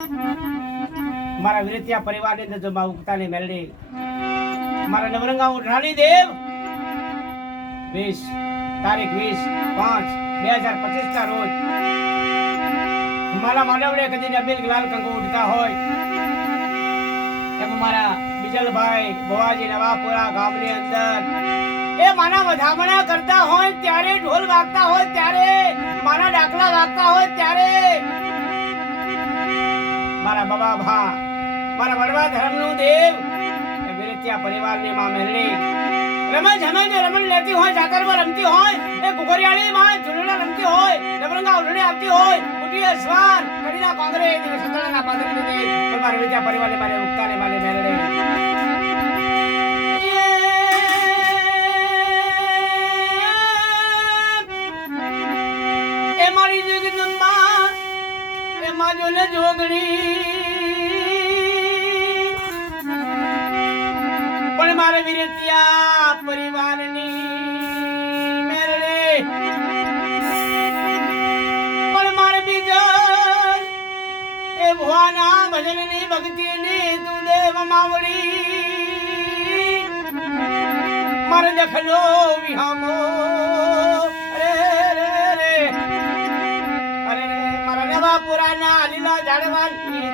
મારા વિરતિયા પરિવારની અંદર જો માં ઉગતાની મેલડી મારા નવરંગા રાણી દેવ તારીખ 20/5/2025 ના રોજ મારા માનવડે કદી અબીલ લાલ કંકુ ઉડતા હોય એમ મારા બીજલભાઈ બોવાજી નવાપુરા ગામની અંદર એ માના વધામણા કરતા હોય ત્યારે ઢોલ વાગતા હોય ત્યારે માના ડાકલા વાગતા હોય ત્યારે મારા બાબા ભા મારા વડવા ધર્મનું દેવ એ વિરતિયા પરિવારની માં મેલડી રમણ લેતી હોય જાતરમાં રમતી હોય એ કુકરિયાળી માં ઝુલડા રમતી હોય નવરંગા ઉલડી આવતી હોય ઉઠીએ સ્વાન કડીના કોંગરે સતળના પાદરે દે મારા વિરતિયા પરિવારને મારે ઉક્તાને મારે મેલડી એ મારી જગદંબા એ માજોને જોગણી પણ મારે વિરતિયા પરિવારની મેરડે પણ મારે બીજા એ ભુવાના ભજનની ભક્તિની તું દેવ માવડી મારે દખલો વિહામો પુરાના લીલા ઝાડવાની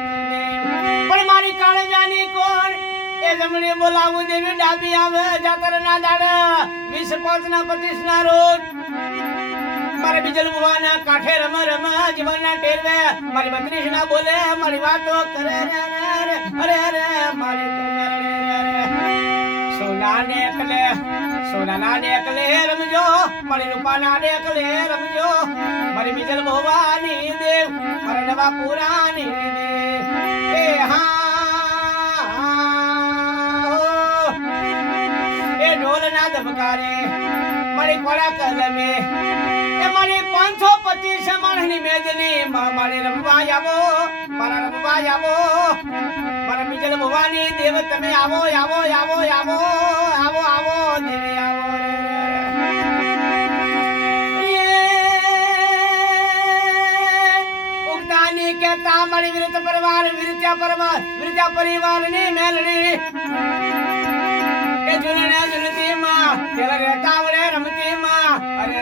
પણ મારી કાળજાની કોણ એ જમણી બોલાવું દેવી ડાબી આવે જાતરના દાડા 20/5 ના 25 ના રોજ મારે બીજલ મુવાના કાંઠે રમ જીવનના ટેરવે મારી 32 ના બોલે મારી વાતો કરે અરે મારી સોનાના ડેકલે રમજો મારી રૂપાના ડેકલે રમજો મારી બીજલ ભવાની દેવ મારા નવા પુરાની દેવ એ એ ઢોલના ધબકારે મારી કોળા કલમે એ મારી 525 માણસની મેદની મારી રમવા આવો મારા રમવા આવો મારા બીજલ ભવાની દેવ તમે આવો દેવી આવો ઉગતાની કેતા મારી વિરત્યા પરિવારની મેલડી એ ઝુલતી માં તેલા રહેતા વડે રમતી માં અરે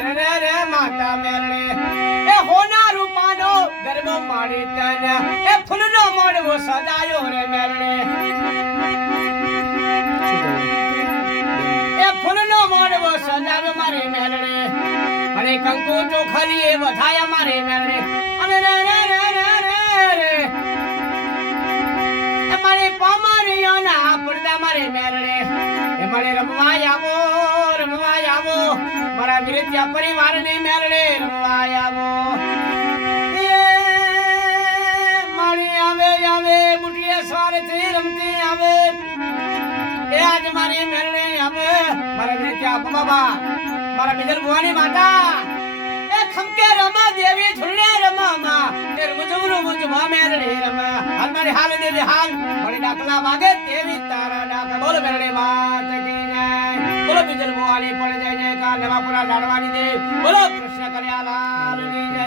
માતા મેલડી એ હોના રૂપાનો ગરબો માડી તન એ ફૂલનો મોડવો સદાયો રે મેલડી એ ફૂલનો મોડવો સજાવ્યો મારી મેલડી અને કંકુ ચોખલી એ વધાયા મારી મેલડી અને રે એ મારી પામારીઓના પડદા મારી મેલડી એ મારે રમવા આવો મારા વિરત્યા પરિવારની મેલડી રમવા આવો મારી આવે બુટિયા સ્વારથી રમતી આવે એ આજ મારી મેલડી આવે મારા વિરત્યા બાબા મારા બીજલ ભુવાની માતા એ ખમકે રમા દેવી ઝુલડે રમા એ મુજવા મેલડી રમા હાલ મારી હાલ દેવી હાલ મારી ડાકલા વાગે તેવી તારા ડાક બોલ મેલડી માત કી જય બોલો બીજલ ભુવાની પડ જય જય કા નવાપુરા લાડવાની દેવ બોલો કૃષ્ણ કલ્યાણ ની જય